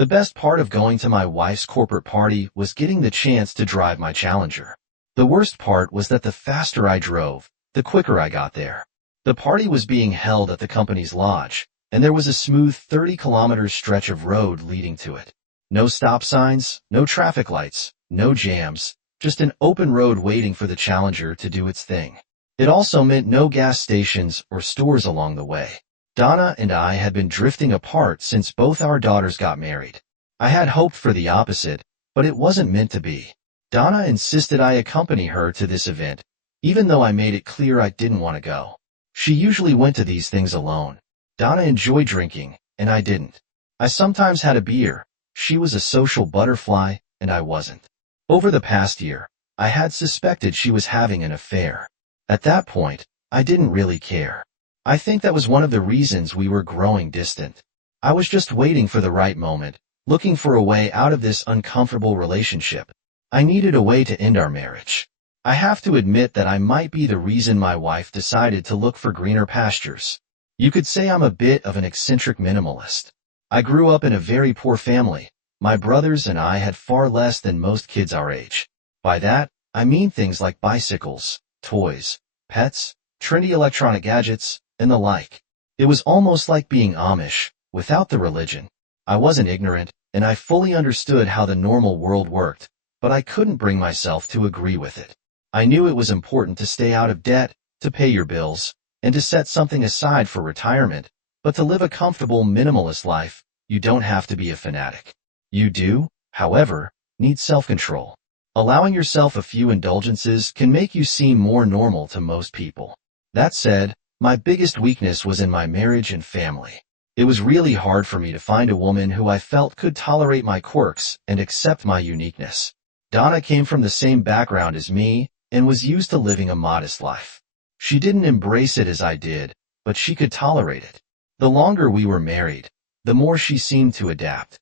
The best part of going to my wife's corporate party was getting the chance to drive my Challenger. The worst part was that the faster I drove, the quicker I got there. The party was being held at the company's lodge, and there was a smooth 30-kilometer stretch of road leading to it. No stop signs, no traffic lights, no jams, just an open road waiting for the Challenger to do its thing. It also meant no gas stations or stores along the way. Donna and I had been drifting apart since both our daughters got married. I had hoped for the opposite, but it wasn't meant to be. Donna insisted I accompany her to this event, even though I made it clear I didn't want to go. She usually went to these things alone. Donna enjoyed drinking, and I didn't. I sometimes had a beer. She was a social butterfly, and I wasn't. Over the past year, I had suspected she was having an affair. At that point, I didn't really care. I think that was one of the reasons we were growing distant. I was just waiting for the right moment, looking for a way out of this uncomfortable relationship. I needed a way to end our marriage. I have to admit that I might be the reason my wife decided to look for greener pastures. You could say I'm a bit of an eccentric minimalist. I grew up in a very poor family. My brothers and I had far less than most kids our age. By that, I mean things like bicycles, toys, pets, trendy electronic gadgets, and the like. It was almost like being Amish, without the religion. I wasn't ignorant, and I fully understood how the normal world worked, but I couldn't bring myself to agree with it. I knew it was important to stay out of debt, to pay your bills, and to set something aside for retirement, but to live a comfortable minimalist life, you don't have to be a fanatic. You do, however, need self-control. Allowing yourself a few indulgences can make you seem more normal to most people. That said, my biggest weakness was in my marriage and family. It was really hard for me to find a woman who I felt could tolerate my quirks and accept my uniqueness. Donna came from the same background as me and was used to living a modest life. She didn't embrace it as I did, but she could tolerate it. The longer we were married, the more she seemed to adapt.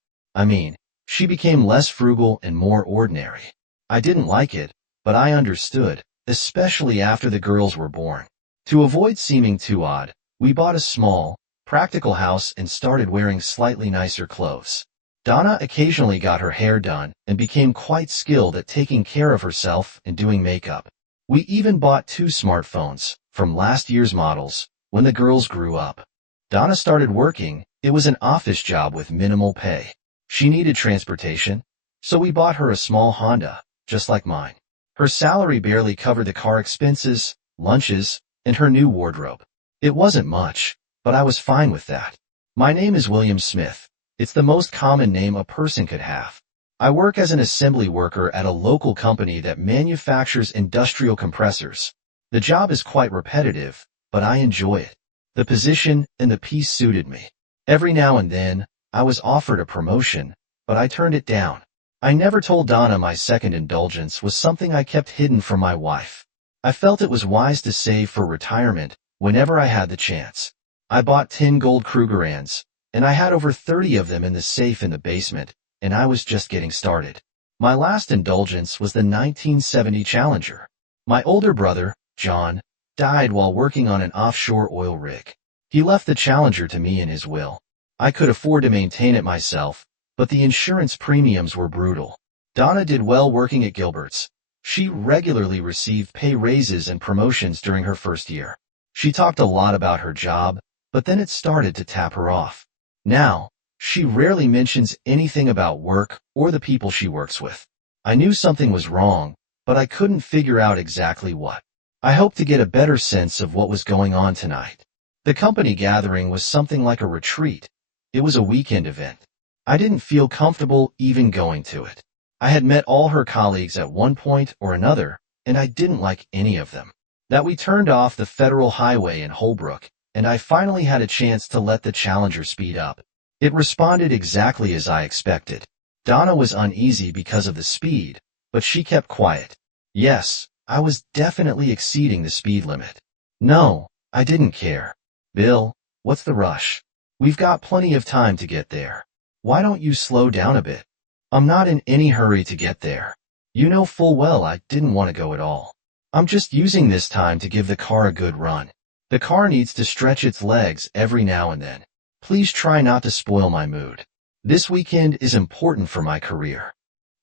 She became less frugal and more ordinary. I didn't like it, but I understood, especially after the girls were born. To avoid seeming too odd, we bought a small, practical house and started wearing slightly nicer clothes. Donna occasionally got her hair done and became quite skilled at taking care of herself and doing makeup. We even bought 2 smartphones, from last year's models, when the girls grew up. Donna started working. It was an office job with minimal pay. She needed transportation, so we bought her a small Honda, just like mine. Her salary barely covered the car expenses, lunches, and her new wardrobe. It wasn't much, but I was fine with that. My name is William Smith. It's the most common name a person could have. I work as an assembly worker at a local company that manufactures industrial compressors. The job is quite repetitive, but I enjoy it. The position and the peace suited me. Every now and then, I was offered a promotion, but I turned it down. I never told Donna my second indulgence was something I kept hidden from my wife. I felt it was wise to save for retirement whenever I had the chance. I bought 10 gold Krugerrands, and I had over 30 of them in the safe in the basement, and I was just getting started. My last indulgence was the 1970 Challenger. My older brother, John, died while working on an offshore oil rig. He left the Challenger to me in his will. I could afford to maintain it myself, but the insurance premiums were brutal. Donna did well working at Gilbert's. She regularly received pay raises and promotions during her first year. She talked a lot about her job, but then it started to tap her off. Now, she rarely mentions anything about work or the people she works with. I knew something was wrong, but I couldn't figure out exactly what. I hoped to get a better sense of what was going on tonight. The company gathering was something like a retreat. It was a weekend event. I didn't feel comfortable even going to it. I had met all her colleagues at one point or another, and I didn't like any of them. That we turned off the federal highway in Holbrook, and I finally had a chance to let the Challenger speed up. It responded exactly as I expected. Donna was uneasy because of the speed, but she kept quiet. Yes, I was definitely exceeding the speed limit. No, I didn't care. Bill, what's the rush? We've got plenty of time to get there. Why don't you slow down a bit? I'm not in any hurry to get there. You know full well I didn't want to go at all. I'm just using this time to give the car a good run. The car needs to stretch its legs every now and then. Please try not to spoil my mood. This weekend is important for my career.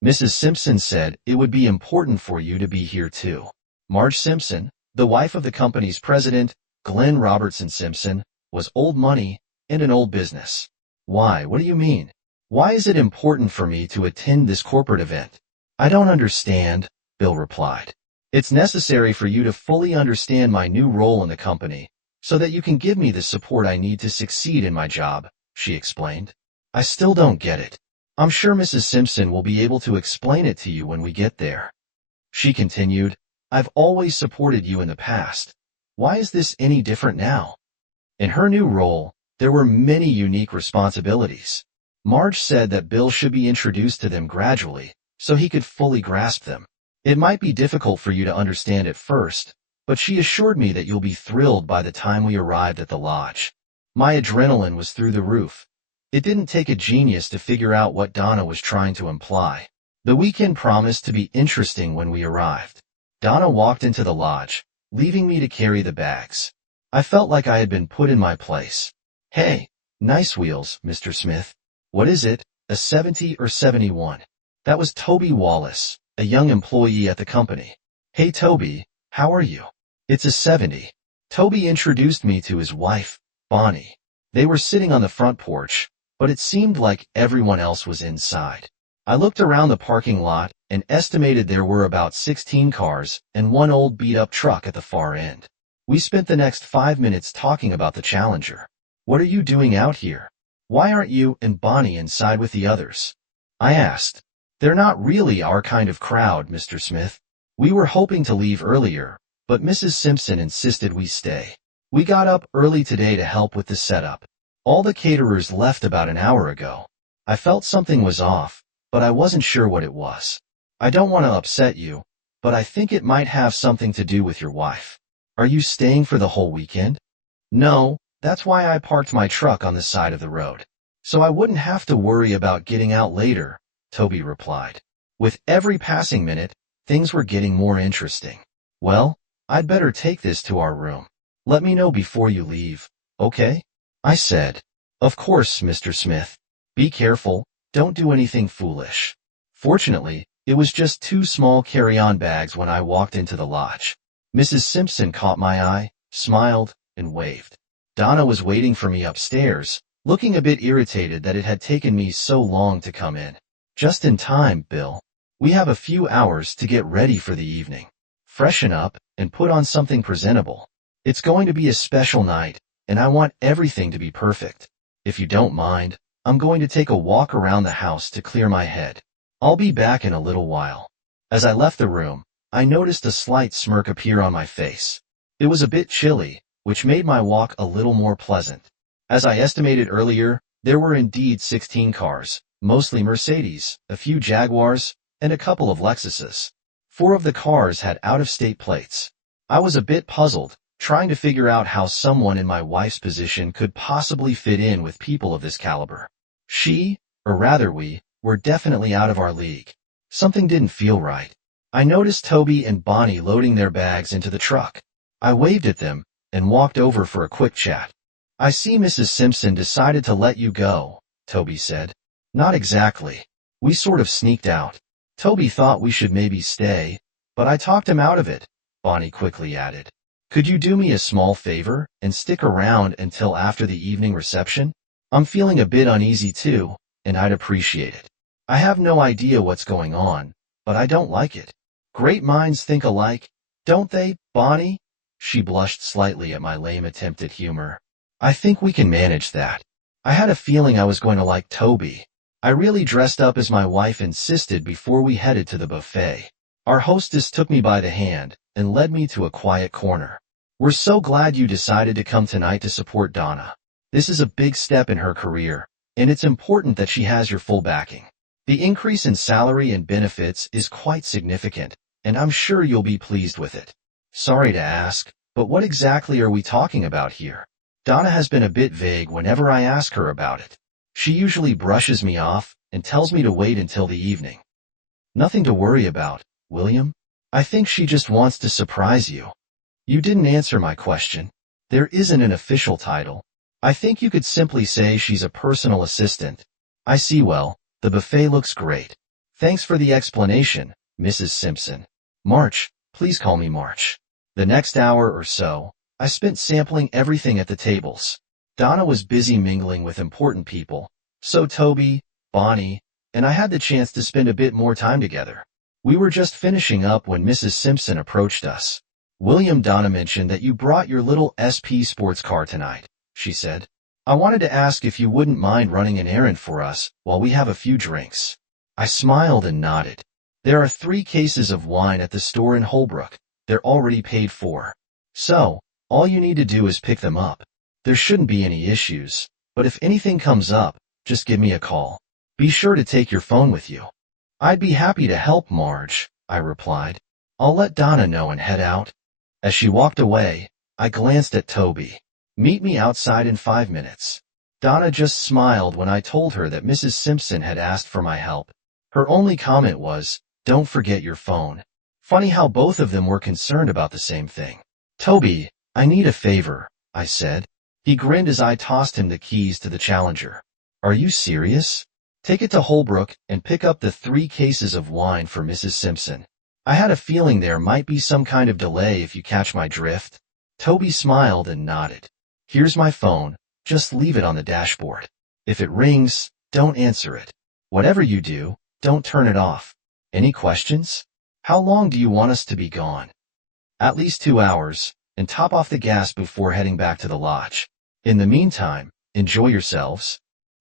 Mrs. Simpson said it would be important for you to be here too. Marge Simpson, the wife of the company's president, Glenn Robertson Simpson, was old money and an old business. Why? What do you mean? Why is it important for me to attend this corporate event? I don't understand, Bill replied. It's necessary for you to fully understand my new role in the company, so that you can give me the support I need to succeed in my job, she explained. I still don't get it. I'm sure Mrs. Simpson will be able to explain it to you when we get there. She continued, I've always supported you in the past. Why is this any different now? In her new role, there were many unique responsibilities. Marge said that Bill should be introduced to them gradually, so he could fully grasp them. It might be difficult for you to understand at first, but she assured me that you'll be thrilled by the time we arrived at the lodge. My adrenaline was through the roof. It didn't take a genius to figure out what Donna was trying to imply. The weekend promised to be interesting when we arrived. Donna walked into the lodge, leaving me to carry the bags. I felt like I had been put in my place. Hey, nice wheels, Mr. Smith. What is it, a 70 or 71? That was Toby Wallace, a young employee at the company. Hey Toby, how are you? It's a 70. Toby introduced me to his wife, Bonnie. They were sitting on the front porch, but it seemed like everyone else was inside. I looked around the parking lot and estimated there were about 16 cars and one old beat-up truck at the far end. We spent the next 5 minutes talking about the Challenger. What are you doing out here? Why aren't you and Bonnie inside with the others? I asked. They're not really our kind of crowd, Mr. Smith. We were hoping to leave earlier, but Mrs. Simpson insisted we stay. We got up early today to help with the setup. All the caterers left about an hour ago. I felt something was off, but I wasn't sure what it was. I don't want to upset you, but I think it might have something to do with your wife. Are you staying for the whole weekend? No, that's why I parked my truck on the side of the road. So I wouldn't have to worry about getting out later, Toby replied. With every passing minute, things were getting more interesting. Well, I'd better take this to our room. Let me know before you leave, okay? I said. Of course, Mr. Smith. Be careful, don't do anything foolish. Fortunately, it was just 2 small carry-on bags when I walked into the lodge. Mrs. Simpson caught my eye, smiled, and waved. Donna was waiting for me upstairs, looking a bit irritated that it had taken me so long to come in. Just in time, Bill. We have a few hours to get ready for the evening. Freshen up and put on something presentable. It's going to be a special night, and I want everything to be perfect. If you don't mind, I'm going to take a walk around the house to clear my head. I'll be back in a little while. As I left the room, I noticed a slight smirk appear on my face. It was a bit chilly, which made my walk a little more pleasant. As I estimated earlier, there were indeed 16 cars, mostly Mercedes, a few Jaguars, and a couple of Lexuses. 4 of the cars had out-of-state plates. I was a bit puzzled, trying to figure out how someone in my wife's position could possibly fit in with people of this caliber. She, or rather we, were definitely out of our league. Something didn't feel right. I noticed Toby and Bonnie loading their bags into the truck. I waved at them and walked over for a quick chat. I see Mrs. Simpson decided to let you go, Toby said. Not exactly. We sort of sneaked out. Toby thought we should maybe stay, but I talked him out of it, Bonnie quickly added. Could you do me a small favor and stick around until after the evening reception? I'm feeling a bit uneasy too, and I'd appreciate it. I have no idea what's going on, but I don't like it. Great minds think alike, don't they, Bonnie? She blushed slightly at my lame attempt at humor. I think we can manage that. I had a feeling I was going to like Toby. I really dressed up as my wife insisted before we headed to the buffet. Our hostess took me by the hand and led me to a quiet corner. We're so glad you decided to come tonight to support Donna. This is a big step in her career, and it's important that she has your full backing. The increase in salary and benefits is quite significant, and I'm sure you'll be pleased with it. Sorry to ask, but what exactly are we talking about here? Donna has been a bit vague whenever I ask her about it. She usually brushes me off and tells me to wait until the evening. Nothing to worry about, William. I think she just wants to surprise you. You didn't answer my question. There isn't an official title. I think you could simply say she's a personal assistant. I see. Well, the buffet looks great. Thanks for the explanation, Mrs. Simpson. March, please call me March. The next hour or so, I spent sampling everything at the tables. Donna was busy mingling with important people, so Toby, Bonnie, and I had the chance to spend a bit more time together. We were just finishing up when Mrs. Simpson approached us. William, Donna mentioned that you brought your little SP sports car tonight, she said. I wanted to ask if you wouldn't mind running an errand for us while we have a few drinks. I smiled and nodded. There are 3 cases of wine at the store in Holbrook. They're already paid for. So, all you need to do is pick them up. There shouldn't be any issues, but if anything comes up, just give me a call. Be sure to take your phone with you. I'd be happy to help, Marge, I replied. I'll let Donna know and head out. As she walked away, I glanced at Toby. Meet me outside in 5 minutes. Donna just smiled when I told her that Mrs. Simpson had asked for my help. Her only comment was, don't forget your phone. Funny how both of them were concerned about the same thing. Toby, I need a favor, I said. He grinned as I tossed him the keys to the Challenger. Are you serious? Take it to Holbrook and pick up the 3 cases of wine for Mrs. Simpson. I had a feeling there might be some kind of delay, if you catch my drift. Toby smiled and nodded. Here's my phone, just leave it on the dashboard. If it rings, don't answer it. Whatever you do, don't turn it off. Any questions? How long do you want us to be gone? At least 2 hours, and top off the gas before heading back to the lodge. In the meantime, enjoy yourselves.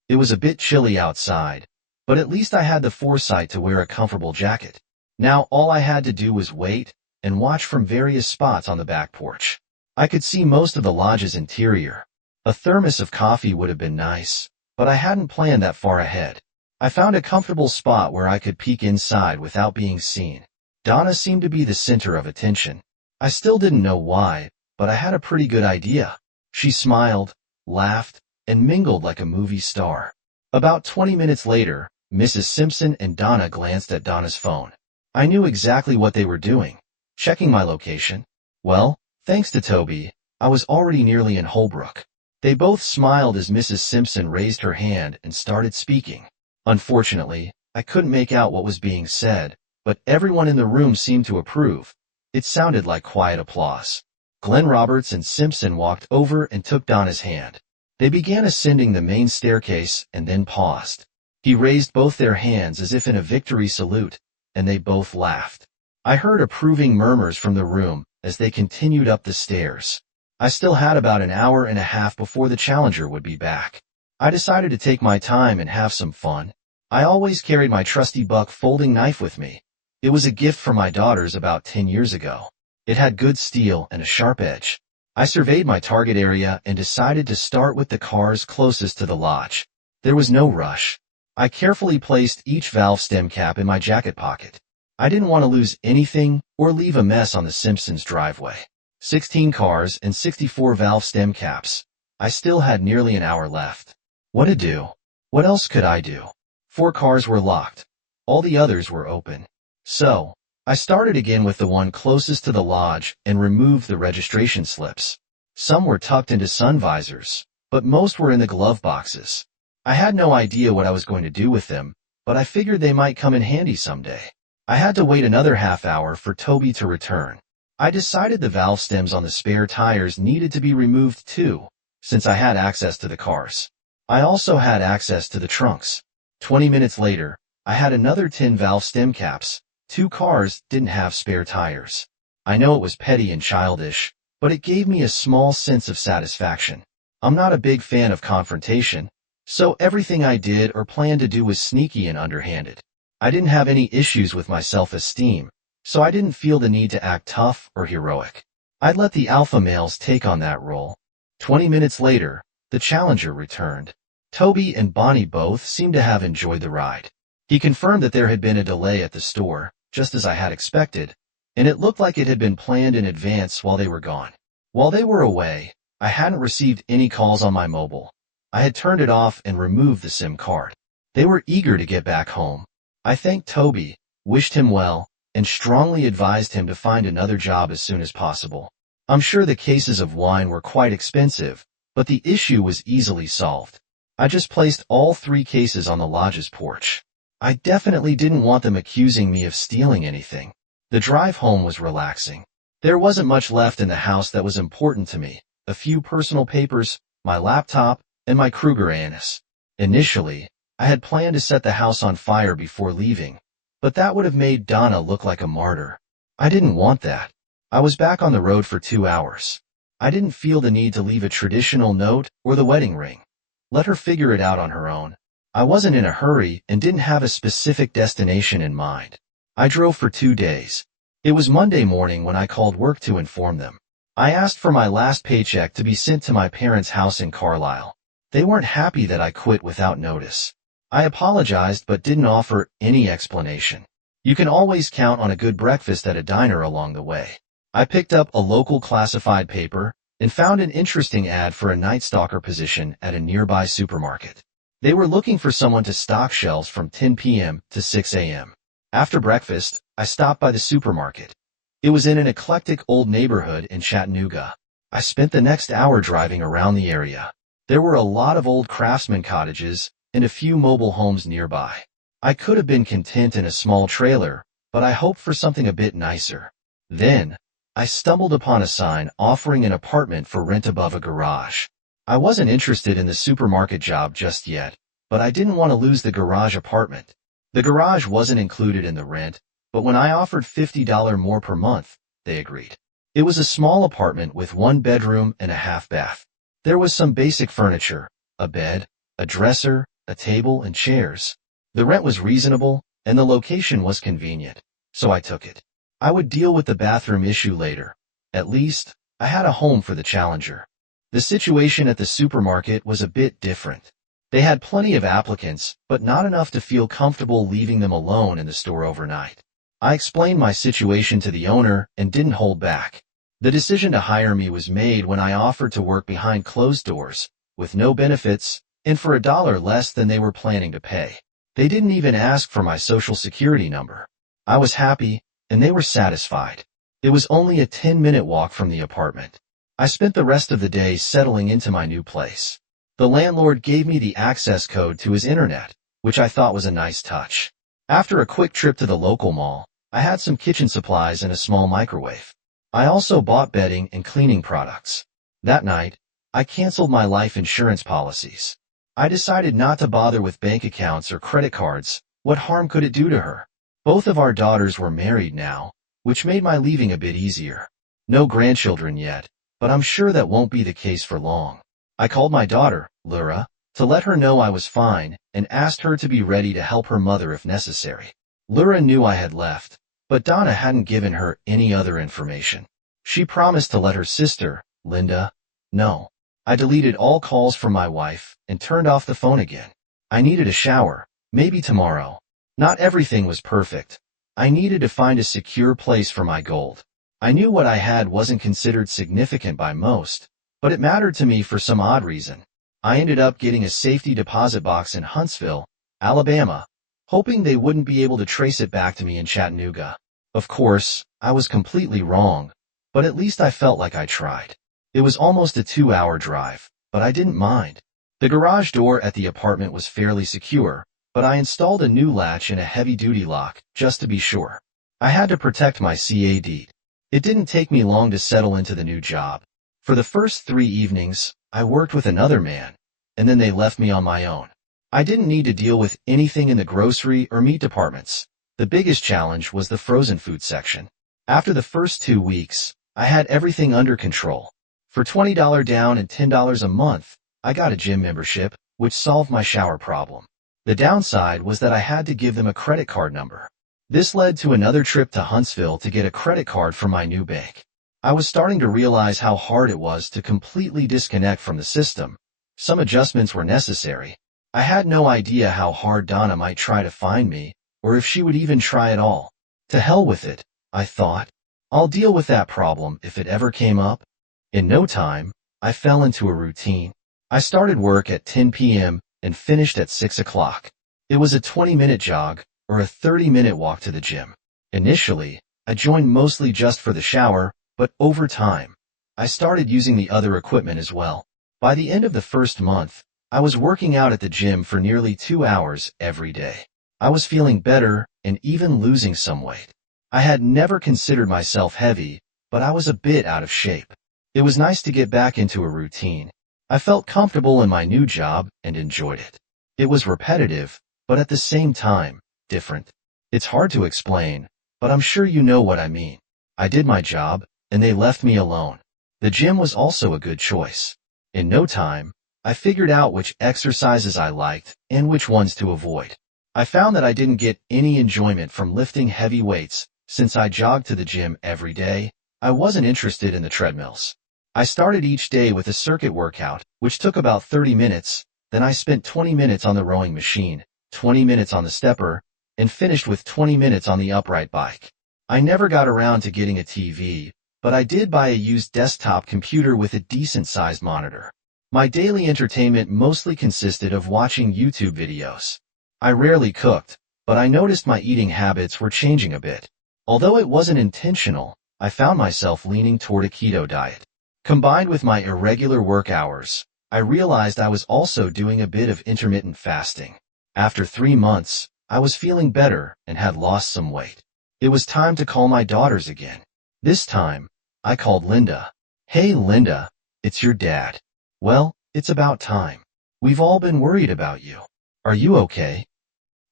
It was a bit chilly outside, but at least I had the foresight to wear a comfortable jacket. Now all I had to do was wait and watch from various spots on the back porch. I could see most of the lodge's interior. A thermos of coffee would have been nice, but I hadn't planned that far ahead. I found a comfortable spot where I could peek inside without being seen. Donna seemed to be the center of attention. I still didn't know why, but I had a pretty good idea. She smiled, laughed, and mingled like a movie star. About 20 minutes later, Mrs. Simpson and Donna glanced at Donna's phone. I knew exactly what they were doing, checking my location. Well, thanks to Toby, I was already nearly in Holbrook. They both smiled as Mrs. Simpson raised her hand and started speaking. Unfortunately, I couldn't make out what was being said, but everyone in the room seemed to approve. It sounded like quiet applause. Glenn Roberts and Simpson walked over and took Donna's hand. They began ascending the main staircase and then paused. He raised both their hands as if in a victory salute, and they both laughed. I heard approving murmurs from the room as they continued up the stairs. I still had about an hour and a half before the Challenger would be back. I decided to take my time and have some fun. I always carried my trusty buck folding knife with me. It was a gift from my daughters about 10 years ago. It had good steel and a sharp edge. I surveyed my target area and decided to start with the cars closest to the lodge. There was no rush. I carefully placed each valve stem cap in my jacket pocket. I didn't want to lose anything or leave a mess on the Simpsons' driveway. 16 cars and 64 valve stem caps. I still had nearly an hour left. What to do? What else could I do? 4 cars were locked. All the others were open. So, I started again with the one closest to the lodge and removed the registration slips. Some were tucked into sun visors, but most were in the glove boxes. I had no idea what I was going to do with them, but I figured they might come in handy someday. I had to wait another half hour for Toby to return. I decided the valve stems on the spare tires needed to be removed too, since I had access to the cars. I also had access to the trunks. 20 minutes later, I had another 10 valve stem caps. 2 cars didn't have spare tires. I know it was petty and childish, but it gave me a small sense of satisfaction. I'm not a big fan of confrontation, so everything I did or planned to do was sneaky and underhanded. I didn't have any issues with my self-esteem, so I didn't feel the need to act tough or heroic. I'd let the alpha males take on that role. 20 minutes later, the Challenger returned. Toby and Bonnie both seemed to have enjoyed the ride. He confirmed that there had been a delay at the store, just as I had expected, and it looked like it had been planned in advance while they were gone. While they were away, I hadn't received any calls on my mobile. I had turned it off and removed the SIM card. They were eager to get back home. I thanked Toby, wished him well, and strongly advised him to find another job as soon as possible. I'm sure the cases of wine were quite expensive, but the issue was easily solved. I just placed all 3 cases on the lodge's porch. I definitely didn't want them accusing me of stealing anything. The drive home was relaxing. There wasn't much left in the house that was important to me. A few personal papers, my laptop, and my Kruger anise. Initially, I had planned to set the house on fire before leaving, but that would have made Donna look like a martyr. I didn't want that. I was back on the road for 2 hours. I didn't feel the need to leave a traditional note or the wedding ring. Let her figure it out on her own. I wasn't in a hurry and didn't have a specific destination in mind. I drove for 2 days. It was Monday morning when I called work to inform them. I asked for my last paycheck to be sent to my parents' house in Carlisle. They weren't happy that I quit without notice. I apologized but didn't offer any explanation. You can always count on a good breakfast at a diner along the way. I picked up a local classified paper and found an interesting ad for a night stalker position at a nearby supermarket. They were looking for someone to stock shelves from 10 p.m. to 6 a.m. After breakfast, I stopped by the supermarket. It was in an eclectic old neighborhood in Chattanooga. I spent the next hour driving around the area. There were a lot of old craftsman cottages and a few mobile homes nearby. I could have been content in a small trailer, but I hoped for something a bit nicer. Then, I stumbled upon a sign offering an apartment for rent above a garage. I wasn't interested in the supermarket job just yet, but I didn't want to lose the garage apartment. The garage wasn't included in the rent, but when I offered $50 more per month, they agreed. It was a small apartment with 1 bedroom and a half bath. There was some basic furniture, a bed, a dresser, a table, and chairs. The rent was reasonable, and the location was convenient, so I took it. I would deal with the bathroom issue later. At least, I had a home for the challenger. The situation at the supermarket was a bit different. They had plenty of applicants, but not enough to feel comfortable leaving them alone in the store overnight. I explained my situation to the owner and didn't hold back. The decision to hire me was made when I offered to work behind closed doors, with no benefits, and for $1 less than they were planning to pay. They didn't even ask for my social security number. I was happy, and they were satisfied. It was only a 10-minute walk from the apartment. I spent the rest of the day settling into my new place. The landlord gave me the access code to his internet, which I thought was a nice touch. After a quick trip to the local mall, I had some kitchen supplies and a small microwave. I also bought bedding and cleaning products. That night, I canceled my life insurance policies. I decided not to bother with bank accounts or credit cards. What harm could it do to her? Both of our daughters were married now, which made my leaving a bit easier. No grandchildren yet, but I'm sure that won't be the case for long. I called my daughter, Laura, to let her know I was fine and asked her to be ready to help her mother if necessary. Laura knew I had left, but Donna hadn't given her any other information. She promised to let her sister, Linda, know. I deleted all calls from my wife and turned off the phone again. I needed a shower, maybe tomorrow. Not everything was perfect. I needed to find a secure place for my gold. I knew what I had wasn't considered significant by most, but it mattered to me for some odd reason. I ended up getting a safety deposit box in Huntsville, Alabama, hoping they wouldn't be able to trace it back to me in Chattanooga. Of course, I was completely wrong, but at least I felt like I tried. It was almost a 2-hour drive, but I didn't mind. The garage door at the apartment was fairly secure, but I installed a new latch and a heavy-duty lock, just to be sure. I had to protect my CA deed. It didn't take me long to settle into the new job. For the first 3 evenings, I worked with another man, and then they left me on my own. I didn't need to deal with anything in the grocery or meat departments. The biggest challenge was the frozen food section. After the first 2 weeks, I had everything under control. For $20 down and $10 a month, I got a gym membership, which solved my shower problem. The downside was that I had to give them a credit card number. This led to another trip to Huntsville to get a credit card from my new bank. I was starting to realize how hard it was to completely disconnect from the system. Some adjustments were necessary. I had no idea how hard Donna might try to find me, or if she would even try at all. To hell with it, I thought. I'll deal with that problem if it ever came up. In no time, I fell into a routine. I started work at 10 p.m. and finished at 6 o'clock. It was a 20-minute jog, or a 30-minute walk to the gym. Initially, I joined mostly just for the shower, but over time, I started using the other equipment as well. By the end of the first month, I was working out at the gym for nearly 2 hours every day. I was feeling better and even losing some weight. I had never considered myself heavy, but I was a bit out of shape. It was nice to get back into a routine. I felt comfortable in my new job and enjoyed it. It was repetitive, but at the same time, different. It's hard to explain, but I'm sure you know what I mean. I did my job, and they left me alone. The gym was also a good choice. In no time, I figured out which exercises I liked and which ones to avoid. I found that I didn't get any enjoyment from lifting heavy weights. Since I jogged to the gym every day, I wasn't interested in the treadmills. I started each day with a circuit workout, which took about 30 minutes, then I spent 20 minutes on the rowing machine, 20 minutes on the stepper, and finished with 20 minutes on the upright bike. I never got around to getting a TV, but I did buy a used desktop computer with a decent-sized monitor. My daily entertainment mostly consisted of watching YouTube videos. I rarely cooked, but I noticed my eating habits were changing a bit. Although it wasn't intentional, I found myself leaning toward a keto diet. Combined with my irregular work hours, I realized I was also doing a bit of intermittent fasting. After 3 months, I was feeling better and had lost some weight. It was time to call my daughters again. This time, I called Linda. "Hey Linda, it's your dad. Well, it's about time. We've all been worried about you. Are you okay?"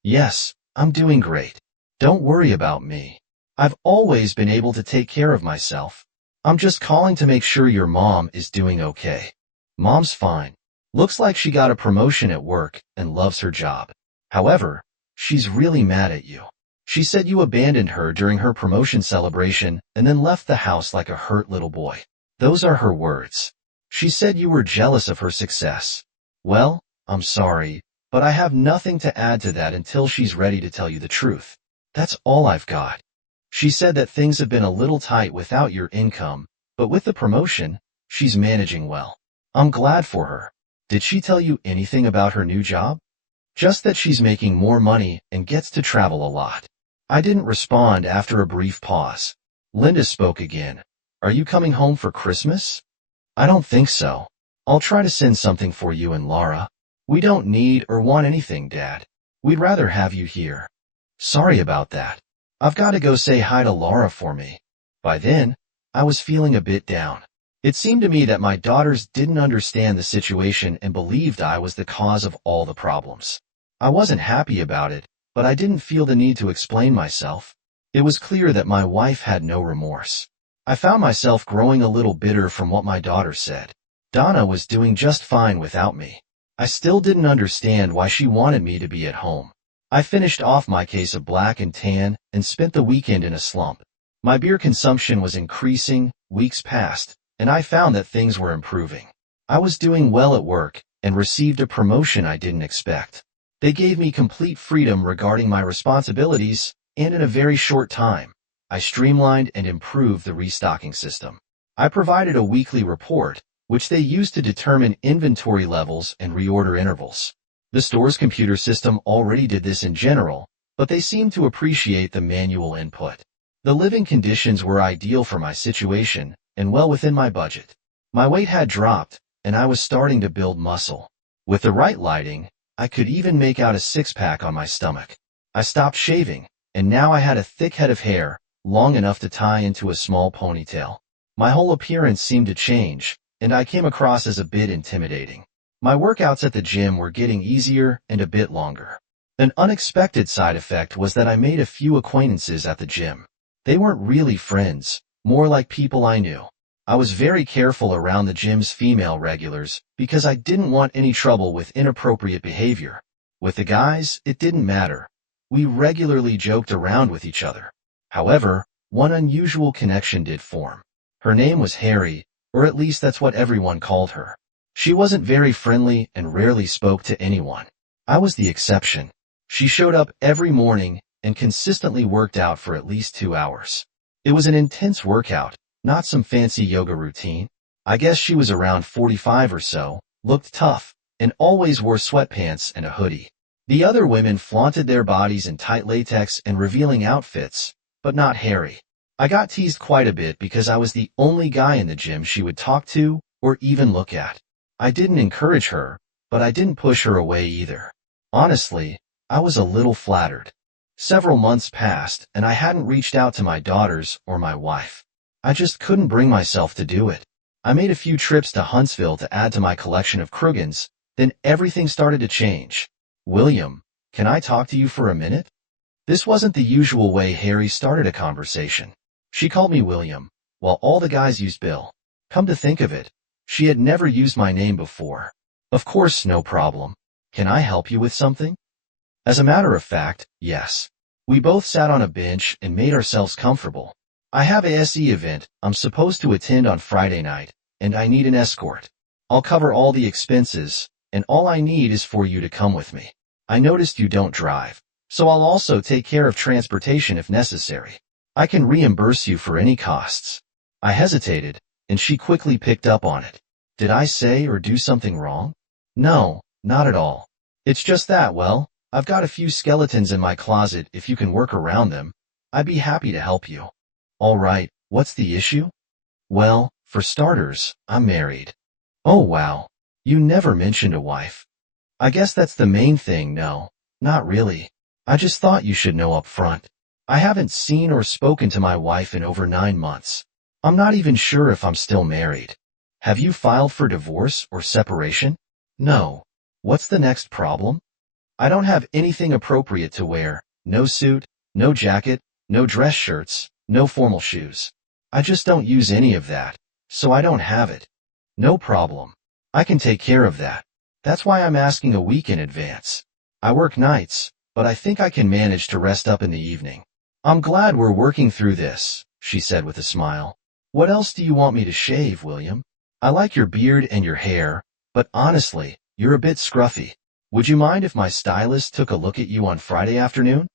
"Yes, I'm doing great. Don't worry about me. I've always been able to take care of myself. I'm just calling to make sure your mom is doing okay." "Mom's fine. Looks like she got a promotion at work and loves her job. However, she's really mad at you. She said you abandoned her during her promotion celebration and then left the house like a hurt little boy. Those are her words. She said you were jealous of her success. Well, I'm sorry, but I have nothing to add to that until she's ready to tell you the truth. That's all I've got. She said that things have been a little tight without your income, but with the promotion, she's managing well. I'm glad for her. Did she tell you anything about her new job?" "Just that she's making more money and gets to travel a lot." I didn't respond after a brief pause. Linda spoke again. "Are you coming home for Christmas?" "I don't think so. I'll try to send something for you and Laura. We don't need or want anything, Dad. We'd rather have you here." "Sorry about that. I've got to go say hi to Laura for me." By then, I was feeling a bit down. It seemed to me that my daughters didn't understand the situation and believed I was the cause of all the problems. I wasn't happy about it, but I didn't feel the need to explain myself. It was clear that my wife had no remorse. I found myself growing a little bitter from what my daughter said. Donna was doing just fine without me. I still didn't understand why she wanted me to be at home. I finished off my case of black and tan and spent the weekend in a slump. My beer consumption was increasing, weeks passed, and I found that things were improving. I was doing well at work and received a promotion I didn't expect. They gave me complete freedom regarding my responsibilities, and in a very short time, I streamlined and improved the restocking system. I provided a weekly report, which they used to determine inventory levels and reorder intervals. The store's computer system already did this in general, but they seemed to appreciate the manual input. The living conditions were ideal for my situation and well within my budget. My weight had dropped, and I was starting to build muscle. With the right lighting, I could even make out a six-pack on my stomach. I stopped shaving, and now I had a thick head of hair, long enough to tie into a small ponytail. My whole appearance seemed to change, and I came across as a bit intimidating. My workouts at the gym were getting easier and a bit longer. An unexpected side effect was that I made a few acquaintances at the gym. They weren't really friends, more like people I knew. I was very careful around the gym's female regulars because I didn't want any trouble with inappropriate behavior. With the guys, it didn't matter. We regularly joked around with each other. However, one unusual connection did form. Her name was Harry, or at least that's what everyone called her. She wasn't very friendly and rarely spoke to anyone. I was the exception. She showed up every morning and consistently worked out for at least 2 hours. It was an intense workout, not some fancy yoga routine. I guess she was around 45 or so, looked tough, and always wore sweatpants and a hoodie. The other women flaunted their bodies in tight latex and revealing outfits, but not Harry. I got teased quite a bit because I was the only guy in the gym she would talk to or even look at. I didn't encourage her, but I didn't push her away either. Honestly, I was a little flattered. Several months passed, and I hadn't reached out to my daughters or my wife. I just couldn't bring myself to do it. I made a few trips to Huntsville to add to my collection of Krugans, then everything started to change. William, can I talk to you for a minute? This wasn't the usual way Harry started a conversation. She called me William, while all the guys used Bill. Come to think of it, she had never used my name before. Of course, no problem. Can I help you with something? As a matter of fact, yes. We both sat on a bench and made ourselves comfortable. I have a SE event I'm supposed to attend on Friday night, and I need an escort. I'll cover all the expenses, and all I need is for you to come with me. I noticed you don't drive, so I'll also take care of transportation if necessary. I can reimburse you for any costs. I hesitated, and she quickly picked up on it. Did I say or do something wrong? No, not at all. It's just that, well, I've got a few skeletons in my closet. If you can work around them, I'd be happy to help you. All right, what's the issue? Well, for starters, I'm married. Oh wow, you never mentioned a wife. I guess that's the main thing. No, not really. I just thought you should know up front. I haven't seen or spoken to my wife in over 9 months. I'm not even sure if I'm still married. Have you filed for divorce or separation? No. What's the next problem? I don't have anything appropriate to wear. No suit, no jacket, no dress shirts, no formal shoes. I just don't use any of that, so I don't have it. No problem. I can take care of that. That's why I'm asking a week in advance. I work nights, but I think I can manage to rest up in the evening. I'm glad we're working through this, she said with a smile. What else do you want me to shave, William? I like your beard and your hair, but honestly, you're a bit scruffy. Would you mind if my stylist took a look at you on Friday afternoon?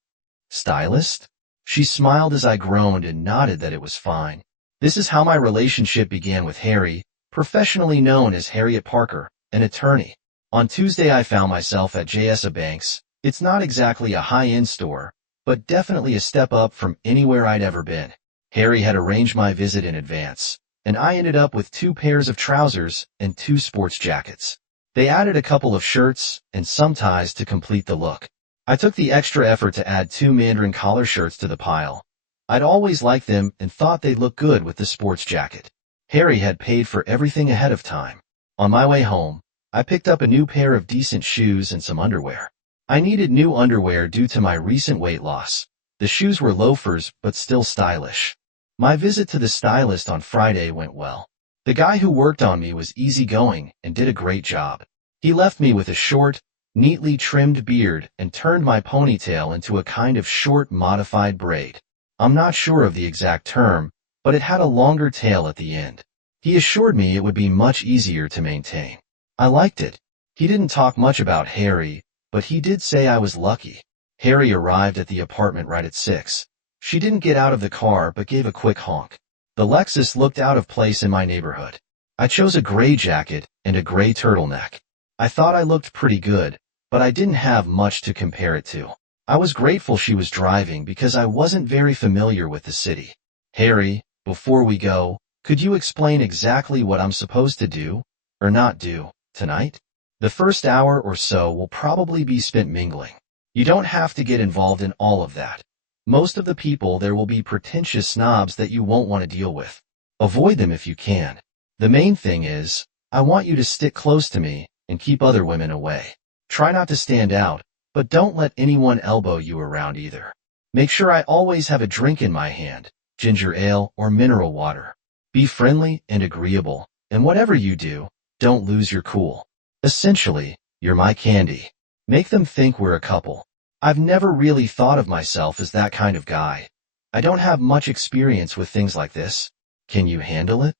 Stylist? She smiled as I groaned and nodded that it was fine. This is how my relationship began with Harry, professionally known as Harriet Parker, an attorney. On Tuesday I found myself at J.S. Banks. It's not exactly a high-end store, but definitely a step up from anywhere I'd ever been. Harry had arranged my visit in advance, and I ended up with 2 pairs of trousers and 2 sports jackets. They added a couple of shirts and some ties to complete the look. I took the extra effort to add 2 Mandarin collar shirts to the pile. I'd always liked them and thought they'd look good with the sports jacket. Harry had paid for everything ahead of time. On my way home, I picked up a new pair of decent shoes and some underwear. I needed new underwear due to my recent weight loss. The shoes were loafers, but still stylish. My visit to the stylist on Friday went well. The guy who worked on me was easygoing and did a great job. He left me with a short, neatly trimmed beard and turned my ponytail into a kind of short modified braid. I'm not sure of the exact term, but it had a longer tail at the end. He assured me it would be much easier to maintain. I liked it. He didn't talk much about Harry, but he did say I was lucky. Harry arrived at the apartment right at 6. She didn't get out of the car but gave a quick honk. The Lexus looked out of place in my neighborhood. I chose a gray jacket and a gray turtleneck. I thought I looked pretty good, but I didn't have much to compare it to. I was grateful she was driving because I wasn't very familiar with the city. Harry, before we go, could you explain exactly what I'm supposed to do, or not do, tonight? The first hour or so will probably be spent mingling. You don't have to get involved in all of that. Most of the people there will be pretentious snobs that you won't want to deal with. Avoid them if you can. The main thing is, I want you to stick close to me and keep other women away. Try not to stand out, but don't let anyone elbow you around either. Make sure I always have a drink in my hand, ginger ale or mineral water. Be friendly and agreeable, and whatever you do, don't lose your cool. Essentially, you're my candy. Make them think we're a couple. I've never really thought of myself as that kind of guy. I don't have much experience with things like this. Can you handle it?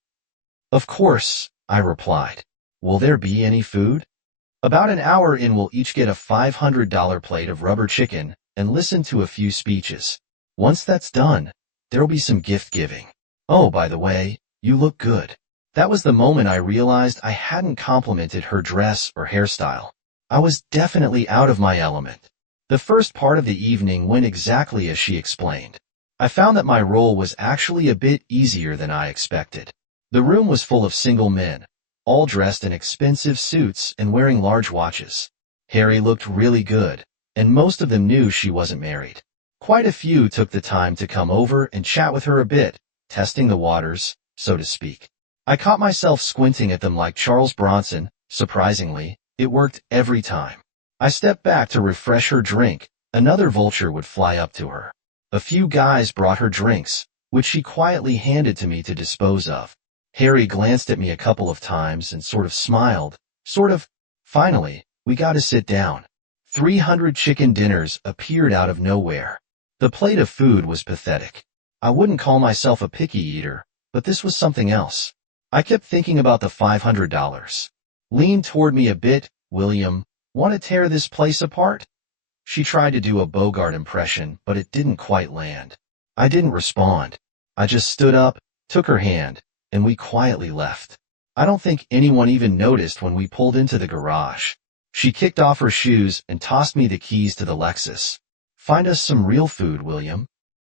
Of course, I replied. Will there be any food? About an hour in we'll each get a $500 plate of rubber chicken and listen to a few speeches. Once that's done, there'll be some gift giving. Oh, by the way, you look good. That was the moment I realized I hadn't complimented her dress or hairstyle. I was definitely out of my element. The first part of the evening went exactly as she explained. I found that my role was actually a bit easier than I expected. The room was full of single men, all dressed in expensive suits and wearing large watches. Harry looked really good, and most of them knew she wasn't married. Quite a few took the time to come over and chat with her a bit, testing the waters, so to speak. I caught myself squinting at them like Charles Bronson. Surprisingly, it worked every time. I stepped back to refresh her drink. Another vulture would fly up to her. A few guys brought her drinks, which she quietly handed to me to dispose of. Harry glanced at me a couple of times and sort of smiled. Finally, we got to sit down. 300 chicken dinners appeared out of nowhere. The plate of food was pathetic. I wouldn't call myself a picky eater, but this was something else. I kept thinking about the $500. Lean toward me a bit. William, want to tear this place apart? She tried to do a Bogart impression, but it didn't quite land. I didn't respond. I just stood up, took her hand, and we quietly left. I don't think anyone even noticed when we pulled into the garage. She kicked off her shoes and tossed me the keys to the Lexus. Find us some real food, William.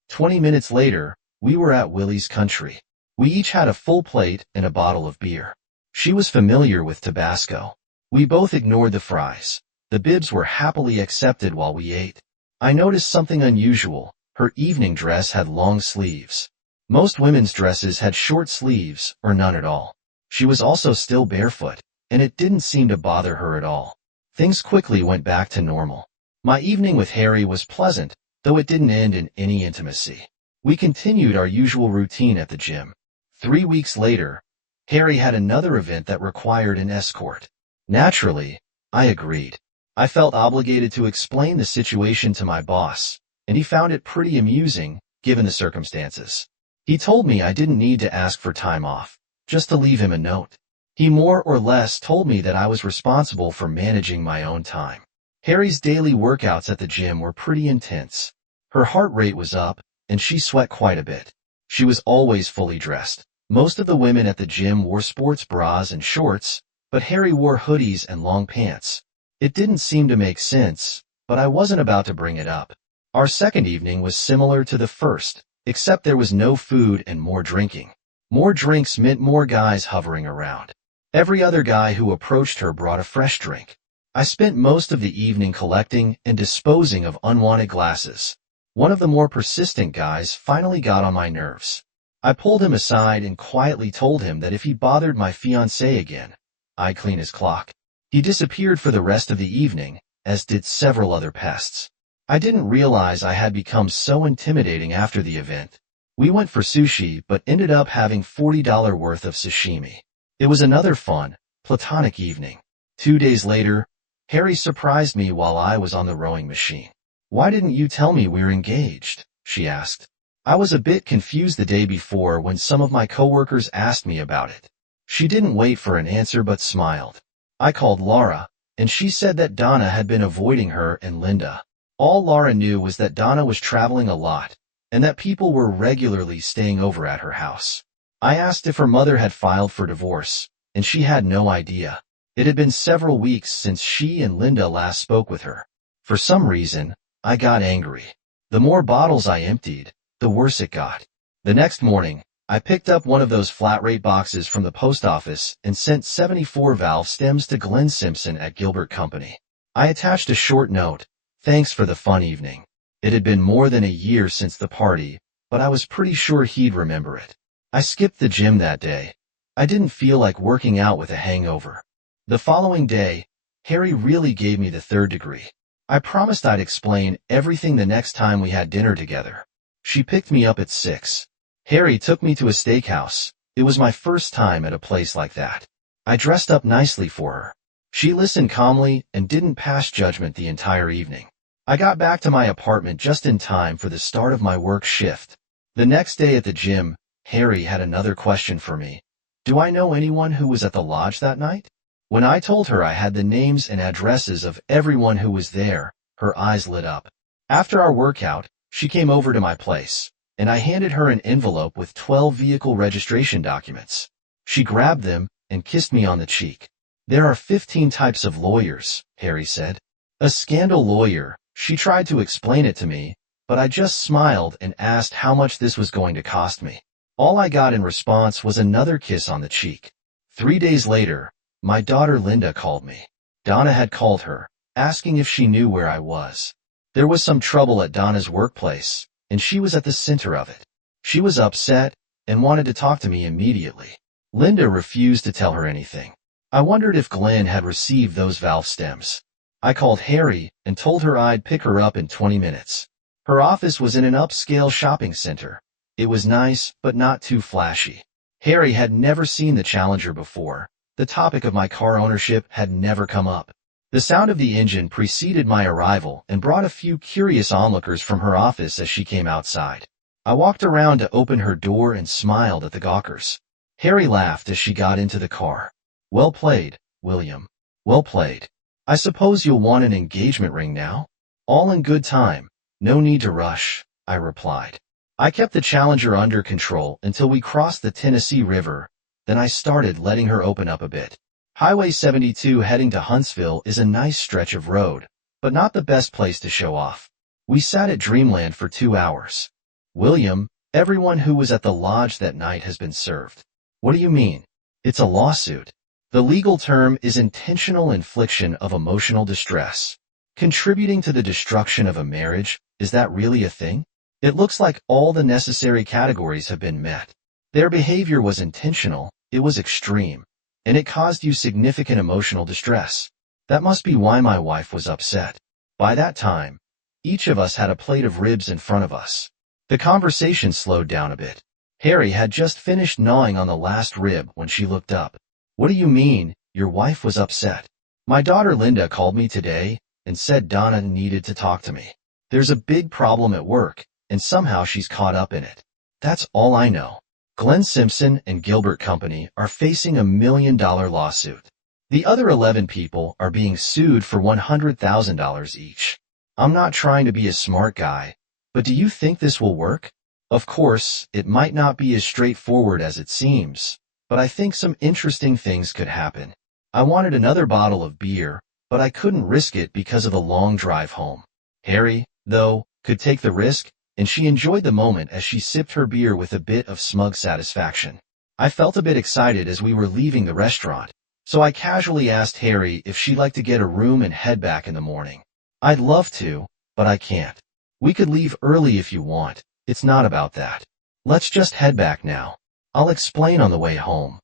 20 minutes later, we were at Willie's Country. We each had a full plate and a bottle of beer. She was familiar with Tabasco. We both ignored the fries. The bibs were happily accepted while we ate. I noticed something unusual. Her evening dress had long sleeves. Most women's dresses had short sleeves or none at all. She was also still barefoot, and it didn't seem to bother her at all. Things quickly went back to normal. My evening with Harry was pleasant, though it didn't end in any intimacy. We continued our usual routine at the gym. 3 weeks later, Harry had another event that required an escort. Naturally, I agreed. I felt obligated to explain the situation to my boss, and he found it pretty amusing, given the circumstances. He told me I didn't need to ask for time off, just to leave him a note. He more or less told me that I was responsible for managing my own time. Harry's daily workouts at the gym were pretty intense. Her heart rate was up, and she sweat quite a bit. She was always fully dressed. Most of the women at the gym wore sports bras and shorts, but Harry wore hoodies and long pants. It didn't seem to make sense, but I wasn't about to bring it up. Our second evening was similar to the first, except there was no food and more drinking. More drinks meant more guys hovering around. Every other guy who approached her brought a fresh drink. I spent most of the evening collecting and disposing of unwanted glasses. One of the more persistent guys finally got on my nerves. I pulled him aside and quietly told him that if he bothered my fiancée again, I'd clean his clock. He disappeared for the rest of the evening, as did several other pests. I didn't realize I had become so intimidating after the event. We went for sushi but ended up having $40 worth of sashimi. It was another fun, platonic evening. 2 days later, Harry surprised me while I was on the rowing machine. "Why didn't you tell me we were engaged?" she asked. I was a bit confused the day before when some of my coworkers asked me about it. She didn't wait for an answer but smiled. I called Laura, and she said that Donna had been avoiding her and Linda. All Laura knew was that Donna was traveling a lot, and that people were regularly staying over at her house. I asked if her mother had filed for divorce, and she had no idea. It had been several weeks since she and Linda last spoke with her. For some reason, I got angry. The more bottles I emptied, the worse it got. The next morning, I picked up one of those flat-rate boxes from the post office and sent 74 valve stems to Glenn Simpson at Gilbert Company. I attached a short note, "Thanks for the fun evening." It had been more than a year since the party, but I was pretty sure he'd remember it. I skipped the gym that day. I didn't feel like working out with a hangover. The following day, Harry really gave me the third degree. I promised I'd explain everything the next time we had dinner together. She picked me up at 6. Harry took me to a steakhouse. It was my first time at a place like that. I dressed up nicely for her. She listened calmly and didn't pass judgment the entire evening. I got back to my apartment just in time for the start of my work shift. The next day at the gym, Harry had another question for me. Do I know anyone who was at the lodge that night? When I told her I had the names and addresses of everyone who was there, her eyes lit up. After our workout, she came over to my place, and I handed her an envelope with 12 vehicle registration documents. She grabbed them and kissed me on the cheek. "There are 15 types of lawyers," Harry said. "A scandal lawyer." She tried to explain it to me, but I just smiled and asked how much this was going to cost me. All I got in response was another kiss on the cheek. 3 days later, my daughter Linda called me. Donna had called her, asking if she knew where I was. There was some trouble at Donna's workplace, and she was at the center of it. She was upset and wanted to talk to me immediately. Linda refused to tell her anything. I wondered if Glenn had received those valve stems. I called Harry and told her I'd pick her up in 20 minutes. Her office was in an upscale shopping center. It was nice, but not too flashy. Harry had never seen the Challenger before. The topic of my car ownership had never come up. The sound of the engine preceded my arrival and brought a few curious onlookers from her office as she came outside. I walked around to open her door and smiled at the gawkers. Harry laughed as she got into the car. "Well played, William. Well played. I suppose you'll want an engagement ring now?" "All in good time. No need to rush," I replied. I kept the Challenger under control until we crossed the Tennessee River, then I started letting her open up a bit. Highway 72 heading to Huntsville is a nice stretch of road, but not the best place to show off. We sat at Dreamland for 2 hours. "William, everyone who was at the lodge that night has been served." "What do you mean?" "It's a lawsuit. The legal term is intentional infliction of emotional distress. Contributing to the destruction of a marriage, is that really a thing? It looks like all the necessary categories have been met. Their behavior was intentional, it was extreme, and it caused you significant emotional distress. That must be why my wife was upset." By that time, each of us had a plate of ribs in front of us. The conversation slowed down a bit. Harry had just finished gnawing on the last rib when she looked up. "What do you mean, your wife was upset?" "My daughter Linda called me today and said Donna needed to talk to me. There's a big problem at work, and somehow she's caught up in it. That's all I know. Glenn Simpson and Gilbert Company are facing a $1 million lawsuit. The other 11 people are being sued for $100,000 each. I'm not trying to be a smart guy, but do you think this will work? Of course, it might not be as straightforward as it seems, but I think some interesting things could happen." I wanted another bottle of beer, but I couldn't risk it because of the long drive home. Harry, though, could take the risk, and she enjoyed the moment as she sipped her beer with a bit of smug satisfaction. I felt a bit excited as we were leaving the restaurant, so I casually asked Harry if she'd like to get a room and head back in the morning. "I'd love to, but I can't. We could leave early if you want. It's not about that. Let's just head back now. I'll explain on the way home."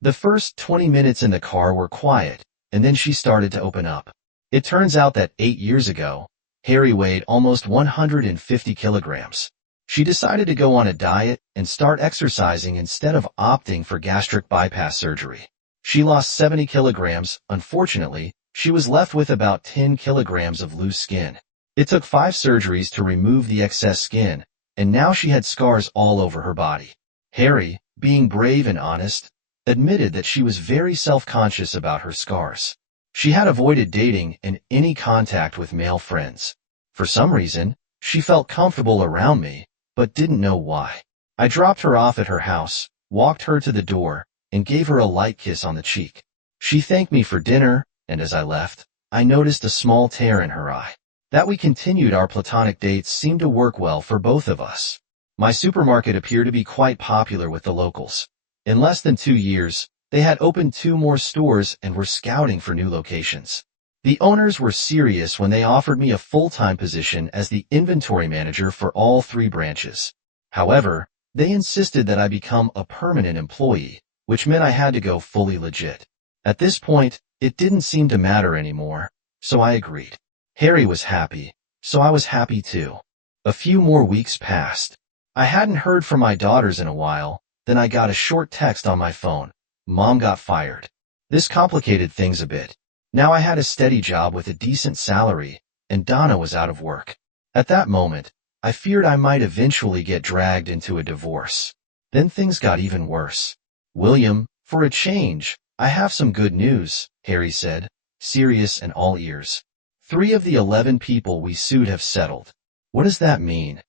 The first 20 minutes in the car were quiet, and then she started to open up. It turns out that 8 years ago, Harry weighed almost 150 kilograms. She decided to go on a diet and start exercising instead of opting for gastric bypass surgery. She lost 70 kilograms. Unfortunately, she was left with about 10 kilograms of loose skin. It took 5 surgeries to remove the excess skin, and now she had scars all over her body. Harry, being brave and honest, admitted that she was very self-conscious about her scars. She had avoided dating and any contact with male friends. For some reason, she felt comfortable around me, but didn't know why. I dropped her off at her house, walked her to the door, and gave her a light kiss on the cheek. She thanked me for dinner, and as I left, I noticed a small tear in her eye. That we continued our platonic dates seemed to work well for both of us. My supermarket appeared to be quite popular with the locals. In less than 2 years, they had opened 2 more stores and were scouting for new locations. The owners were serious when they offered me a full-time position as the inventory manager for all 3 branches. However, they insisted that I become a permanent employee, which meant I had to go fully legit. At this point, it didn't seem to matter anymore, so I agreed. Harry was happy, so I was happy too. A few more weeks passed. I hadn't heard from my daughters in a while, then I got a short text on my phone. Mom got fired. This complicated things a bit. Now I had a steady job with a decent salary, and Donna was out of work. At that moment, I feared I might eventually get dragged into a divorce. Then things got even worse. "William, for a change, I have some good news," Harry said, serious and all ears. 3 of the 11 people we sued have settled." "What does that mean?"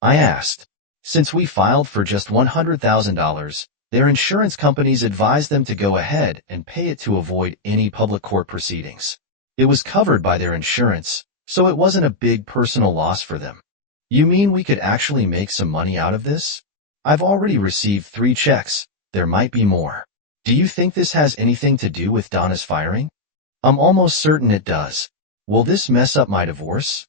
I asked. "Since we filed for just $100,000, their insurance companies advised them to go ahead and pay it to avoid any public court proceedings. It was covered by their insurance, so it wasn't a big personal loss for them." "You mean we could actually make some money out of this?" "I've already received 3 checks. There might be more." Do you think this has anything to do with Donna's firing? I'm almost certain it does. Will this mess up my divorce?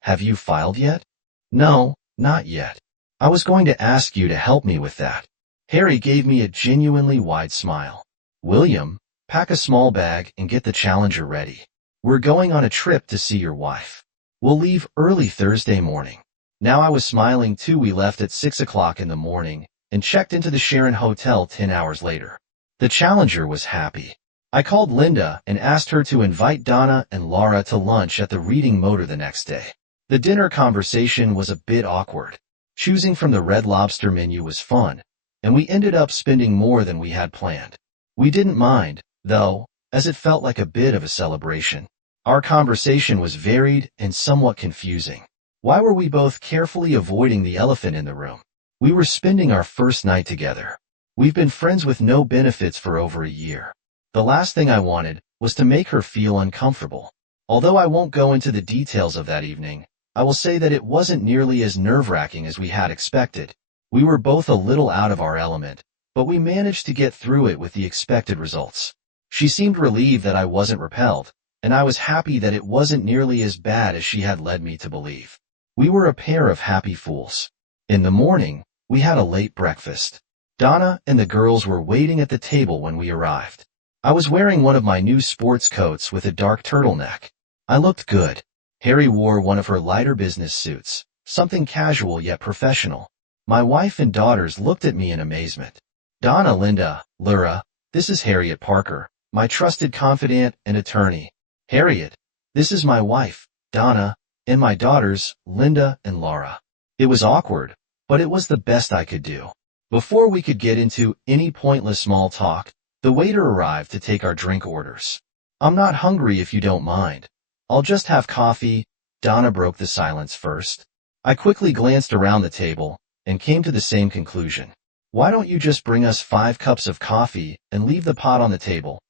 Have you filed yet? No, not yet. I was going to ask you to help me with that. Harry gave me a genuinely wide smile. William, pack a small bag and get the Challenger ready. We're going on a trip to see your wife. We'll leave early Thursday morning. Now I was smiling too. We left at 6 o'clock in the morning and checked into the Sharon Hotel 10 hours later. The Challenger was happy. I called Linda and asked her to invite Donna and Laura to lunch at the Reading Motor the next day. The dinner conversation was a bit awkward. Choosing from the Red Lobster menu was fun, and we ended up spending more than we had planned. We didn't mind, though, as it felt like a bit of a celebration. Our conversation was varied and somewhat confusing. Why were we both carefully avoiding the elephant in the room? We were spending our first night together. We've been friends with no benefits for over a year. The last thing I wanted was to make her feel uncomfortable. Although I won't go into the details of that evening, I will say that it wasn't nearly as nerve-wracking as we had expected. We were both a little out of our element, but we managed to get through it with the expected results. She seemed relieved that I wasn't repelled, and I was happy that it wasn't nearly as bad as she had led me to believe. We were a pair of happy fools. In the morning, we had a late breakfast. Donna and the girls were waiting at the table when we arrived. I was wearing one of my new sports coats with a dark turtleneck. I looked good. Harry wore one of her lighter business suits, something casual yet professional. My wife and daughters looked at me in amazement. Donna, Linda, Laura, this is Harriet Parker, my trusted confidant and attorney. Harriet, this is my wife, Donna, and my daughters, Linda and Laura. It was awkward, but it was the best I could do. Before we could get into any pointless small talk, the waiter arrived to take our drink orders. I'm not hungry if you don't mind. I'll just have coffee. Donna broke the silence first. I quickly glanced around the table and came to the same conclusion. Why don't you just bring us 5 cups of coffee and leave the pot on the table?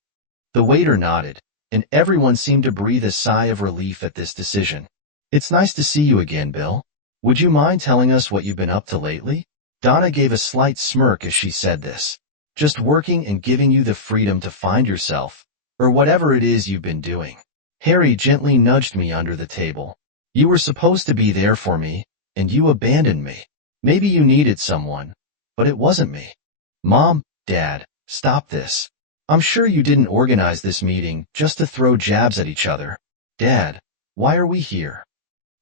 The waiter nodded, and everyone seemed to breathe a sigh of relief at this decision. It's nice to see you again, Bill. Would you mind telling us what you've been up to lately? Donna gave a slight smirk as she said this. Just working and giving you the freedom to find yourself, or whatever it is you've been doing. Harry gently nudged me under the table. You were supposed to be there for me, and you abandoned me. Maybe you needed someone, but it wasn't me. Mom, Dad, stop this. I'm sure you didn't organize this meeting just to throw jabs at each other. Dad, why are we here?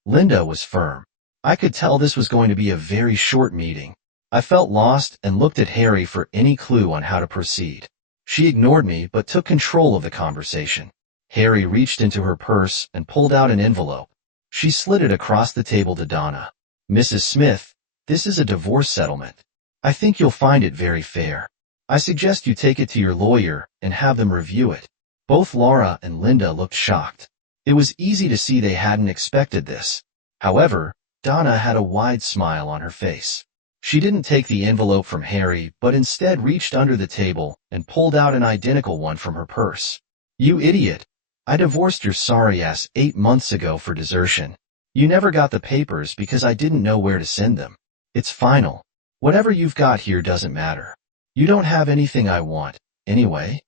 Linda was firm. I could tell this was going to be a very short meeting. I felt lost and looked at Harry for any clue on how to proceed. She ignored me but took control of the conversation. Harry reached into her purse and pulled out an envelope. She slid it across the table to Donna. Mrs. Smith, this is a divorce settlement. I think you'll find it very fair. I suggest you take it to your lawyer and have them review it. Both Laura and Linda looked shocked. It was easy to see they hadn't expected this. However, Donna had a wide smile on her face. She didn't take the envelope from Harry, but instead reached under the table and pulled out an identical one from her purse. You idiot. I divorced your sorry ass 8 months ago for desertion. You never got the papers because I didn't know where to send them. It's final. Whatever you've got here doesn't matter. You don't have anything I want, anyway.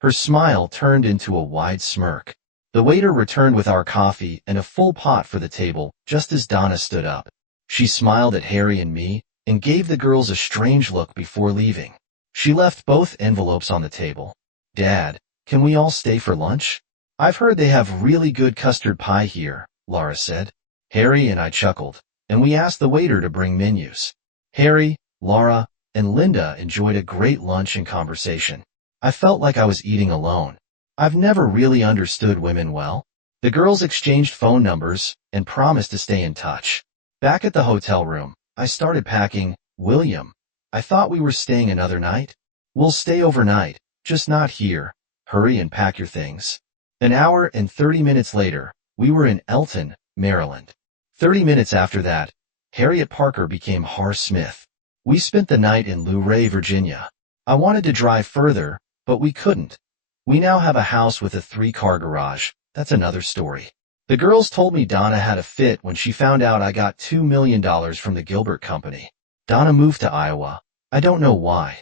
Her smile turned into a wide smirk. The waiter returned with our coffee and a full pot for the table just as Donna stood up. She smiled at Harry and me and gave the girls a strange look before leaving. She left both envelopes on the table. Dad, can we all stay for lunch? I've heard they have really good custard pie here, Laura said. Harry and I chuckled, and we asked the waiter to bring menus. Harry, Laura, and Linda enjoyed a great lunch and conversation. I felt like I was eating alone. I've never really understood women well. The girls exchanged phone numbers and promised to stay in touch. Back at the hotel room, I started packing. William, I thought we were staying another night. We'll stay overnight, just not here. Hurry and pack your things. An hour and 30 minutes later, we were in Elton, Maryland. 30 minutes after that, Harriet Parker became Har Smith. We spent the night in Luray, Virginia. I wanted to drive further, but we couldn't. We now have a house with a 3-car garage. That's another story. The girls told me Donna had a fit when she found out I got $2 million from the Gilbert Company. Donna moved to Iowa. I don't know why.